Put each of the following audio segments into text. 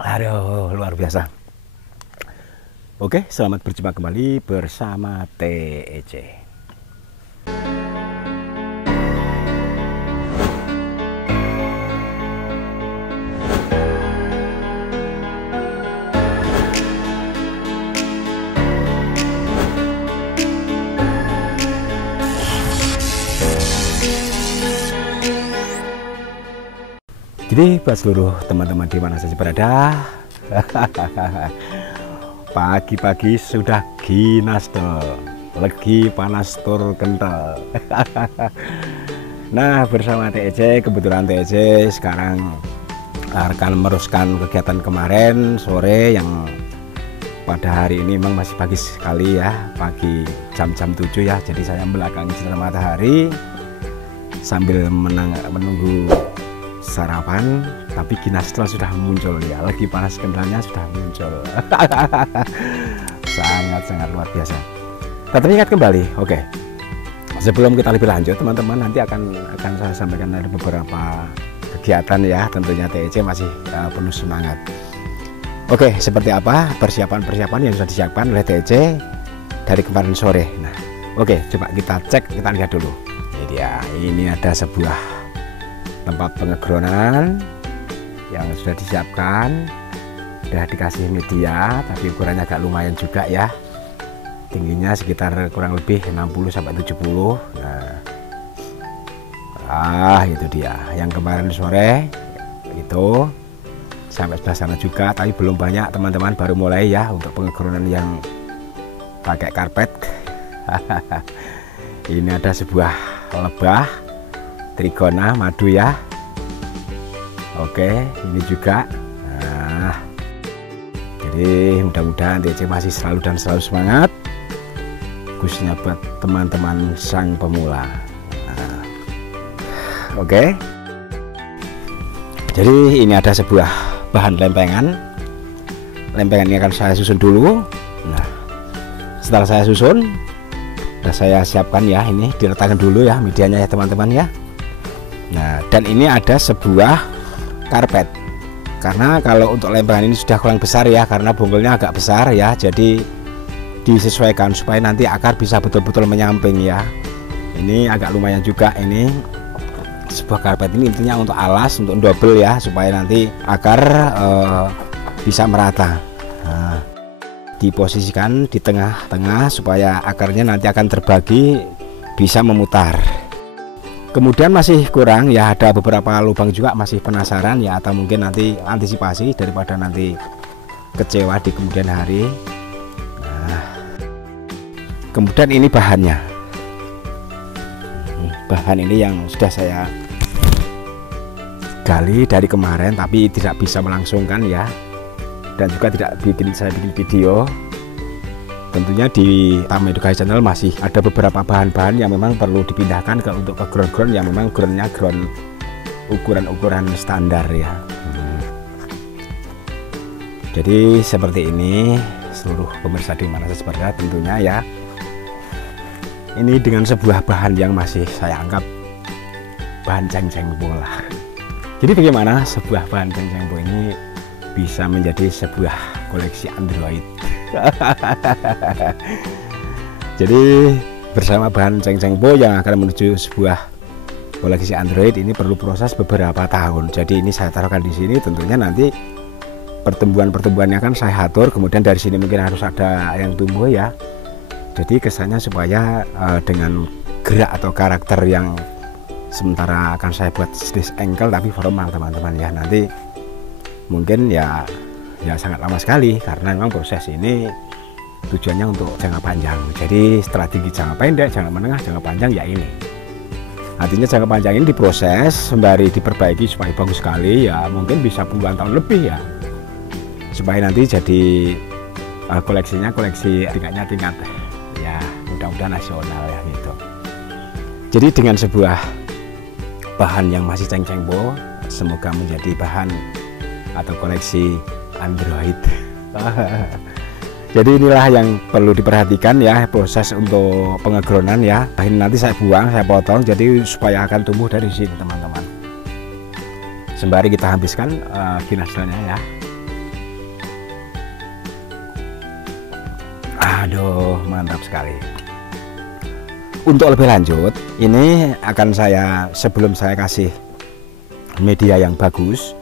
Aduh, luar biasa. Oke, selamat berjumpa kembali bersama TEC. Jadi buat seluruh teman-teman di mana saja berada, pagi-pagi sudah ginas tuh, lagi panas tur kental. Nah, bersama TEC, kebetulan TEC sekarang akan meneruskan kegiatan kemarin sore yang pada hari ini memang masih pagi sekali ya, pagi jam-jam 7 ya. Jadi saya belakangi sinar matahari sambil menunggu sarapan, tapi ginas sudah muncul ya, lagi panas kentalnya sudah muncul. Sangat-sangat luar biasa. Kita ingat kembali, oke. Sebelum kita lebih lanjut, teman-teman, nanti akan saya sampaikan ada beberapa kegiatan ya, tentunya TEC masih penuh semangat. Oke, seperti apa persiapan-persiapan yang sudah disiapkan oleh TEC dari kemarin sore. Nah, oke, coba kita cek, kita lihat dulu. Ini dia, ini ada sebuah tempat pengegronan yang sudah disiapkan, sudah dikasih media, tapi ukurannya agak lumayan juga ya, tingginya sekitar kurang lebih 60–70. Nah, itu dia yang kemarin sore itu sampai sebelah sana juga, tapi belum banyak teman-teman, baru mulai ya untuk pengegronan yang pakai karpet. Ini ada sebuah lebah trigona madu ya. Oke, ini juga. Nah, jadi mudah-mudahan TEC masih selalu semangat, khususnya buat teman-teman sang pemula. Nah, oke, jadi ini ada sebuah bahan lempengan. Lempengan ini akan saya susun dulu. Nah, setelah saya susun, sudah saya siapkan ya, ini diletakkan dulu ya medianya ya teman-teman ya. Nah, dan ini ada sebuah karpet, karena kalau untuk lempengan ini sudah kurang besar ya, karena bonggolnya agak besar ya, jadi disesuaikan supaya nanti akar bisa betul-betul menyamping ya. Ini agak lumayan juga, ini sebuah karpet ini intinya untuk alas, untuk double ya, supaya nanti akar bisa merata. Nah, diposisikan di tengah-tengah supaya akarnya nanti akan terbagi, bisa memutar. Kemudian masih kurang ya, ada beberapa lubang juga, masih penasaran ya, atau mungkin nanti antisipasi daripada nanti kecewa di kemudian hari. Nah, kemudian ini bahannya. Bahan ini yang sudah saya gali dari kemarin, tapi tidak bisa melangsungkan ya, dan juga tidak saya bikin video. Tentunya di Tama Edukasi Channel masih ada beberapa bahan-bahan yang memang perlu dipindahkan untuk ke ground-ground yang memang groundnya ground ukuran standar ya. Jadi seperti ini seluruh pemirsa di mana saja berada tentunya ya. Ini dengan sebuah bahan yang masih saya anggap bahan ceng-ceng bola. Jadi bagaimana sebuah bahan ceng-ceng bola ini bisa menjadi sebuah koleksi Android. Jadi bersama bahan ceng-ceng bo yang akan menuju sebuah koleksi Android ini perlu proses beberapa tahun. Jadi ini saya taruhkan di sini, tentunya nanti pertumbuhan-pertumbuhannya akan saya atur, kemudian dari sini mungkin harus ada yang tumbuh ya. Jadi kesannya supaya dengan gerak atau karakter yang sementara akan saya buat sedikit engkel tapi formal teman-teman ya. Nanti mungkin ya sangat lama sekali, karena memang proses ini tujuannya untuk jangka panjang. Jadi strategi jangka pendek, jangka menengah, jangka panjang ya ini. Artinya jangka panjang ini diproses sembari diperbaiki supaya bagus sekali ya, mungkin bisa puluhan tahun lebih ya, supaya nanti jadi koleksinya koleksi tingkat ya, mudah-mudahan nasional ya gitu. Jadi dengan sebuah bahan yang masih ceng-ceng bo, semoga menjadi bahan atau koleksi Android. Jadi inilah yang perlu diperhatikan ya, proses untuk pengegronan ya. Ini nanti saya buang, saya potong, jadi supaya akan tumbuh dari sini teman-teman. Sembari kita habiskan ginasnya ya. Aduh, mantap sekali. Untuk lebih lanjut, ini akan sebelum saya kasih media yang bagus,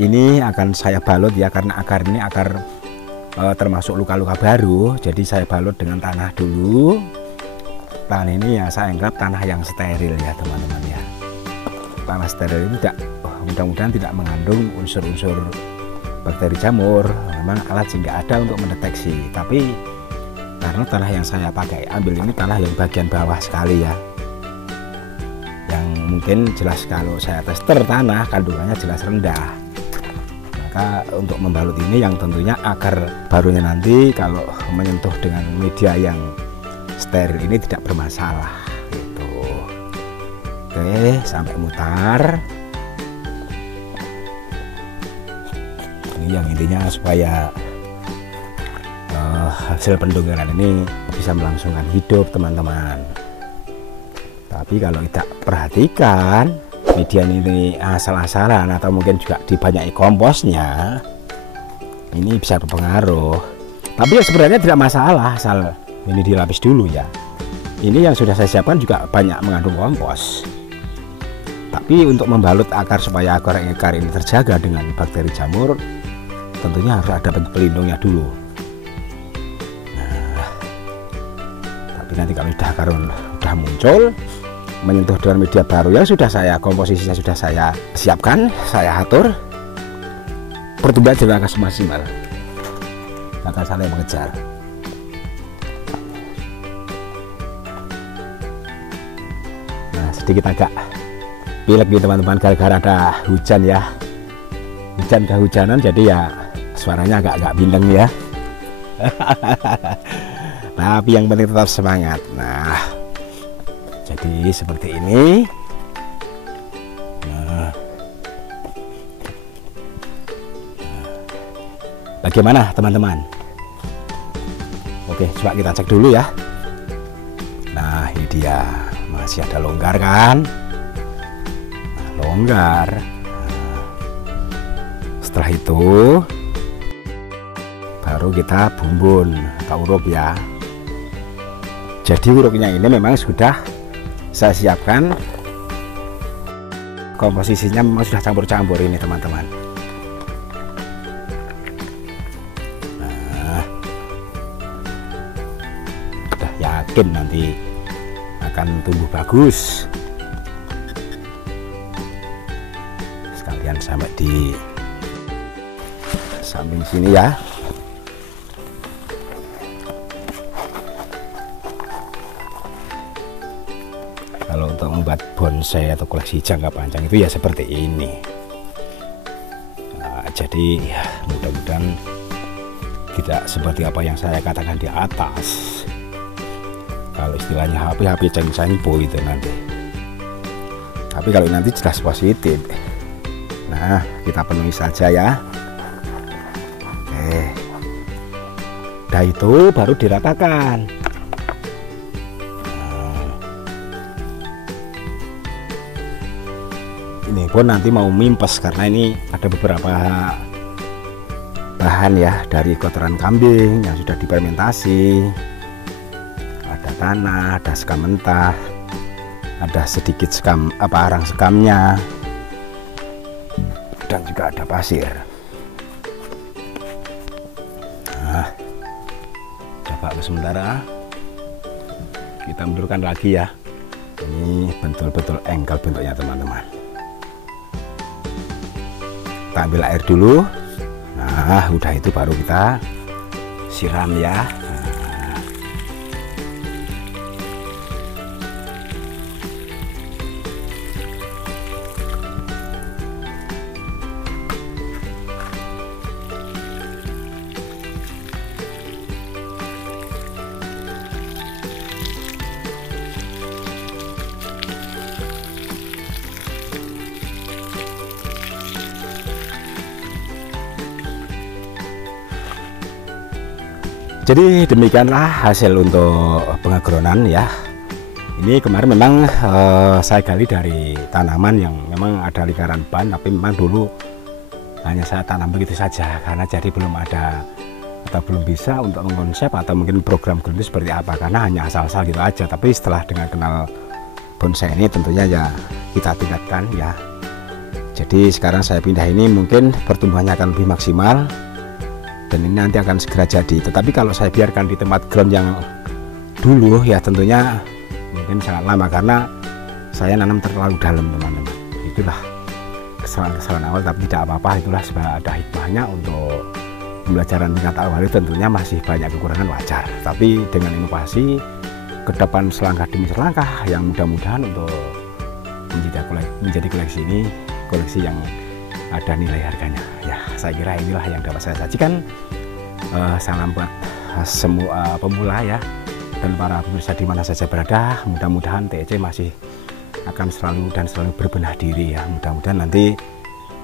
ini akan saya balut ya, karena akar ini termasuk luka-luka baru, jadi saya balut dengan tanah dulu. Tanah ini ya saya anggap tanah yang steril ya teman-teman ya. Tanah steril ini mudah-mudahan tidak mengandung unsur-unsur bakteri jamur. Memang alat sih nggak ada untuk mendeteksi, tapi karena tanah yang saya pakai ambil ini tanah yang bagian bawah sekali ya, yang mungkin jelas kalau saya tester tanah kandungannya jelas rendah. Maka untuk membalut ini yang tentunya akar barunya nanti kalau menyentuh dengan media yang steril ini tidak bermasalah gitu. Oke, sampai mutar. Ini yang intinya supaya hasil pendongkeran ini bisa melangsungkan hidup teman-teman. Tapi kalau tidak perhatikan media ini asal-asalan atau mungkin juga dibanyaki komposnya, ini bisa berpengaruh. Tapi ya sebenarnya tidak masalah asal ini dilapis dulu ya. Ini yang sudah saya siapkan juga banyak mengandung kompos. Tapi untuk membalut akar supaya akar ini terjaga dengan bakteri jamur, tentunya harus ada pelindungnya dulu. Nah, tapi nanti kalau sudah muncul, menyentuh dengan media baru yang sudah komposisinya sudah saya siapkan, saya atur, pertumbuhan jadi akan maksimal, akan saling mengejar. Nah, sedikit agak pilek nih teman-teman gara-gara ada hujan ya, kehujanan jadi ya suaranya agak bindeng ya. Tapi yang penting tetap semangat. Nah, jadi seperti ini. Nah, bagaimana teman-teman? Oke, coba kita cek dulu ya. Nah, ini dia, masih ada longgar kan? Nah, longgar. Nah, setelah itu baru kita bumbun atau uruk ya. Jadi uruknya ini memang sudah saya siapkan, komposisinya memang sudah campur-campur ini teman-teman. Nah, udah yakin nanti akan tumbuh bagus. Sekalian sampai di samping sini ya. Kalau untuk membuat bonsai atau koleksi jangka panjang itu ya seperti ini. Nah, jadi ya, mudah-mudahan tidak seperti apa yang saya katakan di atas. Kalau istilahnya HP ceng-cengpo itu nanti. Tapi kalau nanti jelas positif. Nah, kita penuhi saja ya. Oke. Nah, itu baru diratakan. Ini pun nanti mau mimpes karena ini ada beberapa bahan ya dari kotoran kambing yang sudah difermentasi, ada tanah, ada sekam mentah, ada sedikit arang sekamnya, dan juga ada pasir. Nah, coba sementara kita mundurkan lagi ya. Ini betul-betul engkel bentuknya teman-teman. Kita ambil air dulu. Nah, udah itu baru kita siram ya. Jadi demikianlah hasil untuk pengagronan ya. Ini kemarin memang saya gali dari tanaman yang memang ada lingkaran ban, tapi memang dulu hanya saya tanam begitu saja karena jadi belum ada atau belum bisa untuk mengkonsep atau mungkin program ground itu seperti apa, karena hanya asal-asal gitu aja. Tapi setelah dengan kenal bonsai ini tentunya ya kita tingkatkan ya. Jadi sekarang saya pindah ini mungkin pertumbuhannya akan lebih maksimal dan ini nanti akan segera jadi. Tetapi kalau saya biarkan di tempat ground yang dulu ya tentunya mungkin sangat lama karena saya nanam terlalu dalam teman-teman. Itulah kesalahan awal, tapi tidak apa-apa, itulah sebab ada hikmahnya. Untuk pembelajaran tingkat awal itu tentunya masih banyak kekurangan, wajar, tapi dengan inovasi ke depan selangkah demi selangkah yang mudah-mudahan untuk menjadi koleksi ini koleksi yang ada nilai harganya ya. Saya kira inilah yang dapat saya sajikan. Salam buat semua pemula ya, dan para pemirsa di mana saja berada. Mudah-mudahan TEC masih akan selalu berbenah diri ya. Mudah-mudahan nanti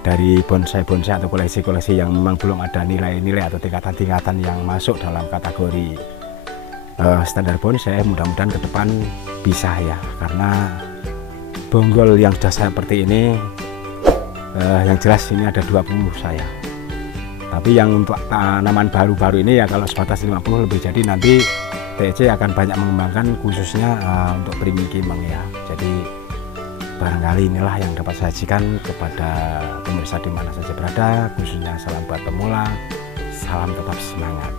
dari bonsai-bonsai atau koleksi-koleksi yang memang belum ada nilai-nilai atau tingkatan-tingkatan yang masuk dalam kategori standar bonsai, mudah-mudahan ke depan bisa ya. Karena bonggol yang sudah seperti ini yang jelas ini ada 20 saya. Tapi yang untuk tanaman baru-baru ini ya kalau sebatas 50 lebih. Jadi nanti TEC akan banyak mengembangkan khususnya untuk beringin kimeng ya. Jadi barangkali inilah yang dapat saya sajikan kepada pemirsa di mana saja berada, khususnya salam buat pemula, salam tetap semangat.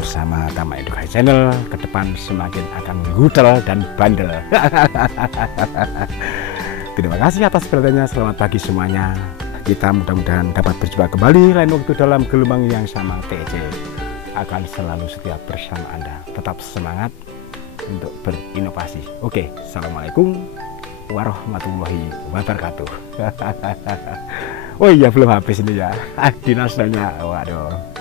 Bersama Tama Edukasi Channel, ke depan semakin akan gudel dan bandel. Terima kasih atas perhatiannya, selamat pagi semuanya. Kita mudah-mudahan dapat berjumpa kembali lain waktu dalam gelombang yang sama. TEC akan selalu setia bersama Anda. Tetap semangat untuk berinovasi. Oke, assalamualaikum warahmatullahi wabarakatuh. Oh iya, belum habis ini ya dinasnya. Waduh.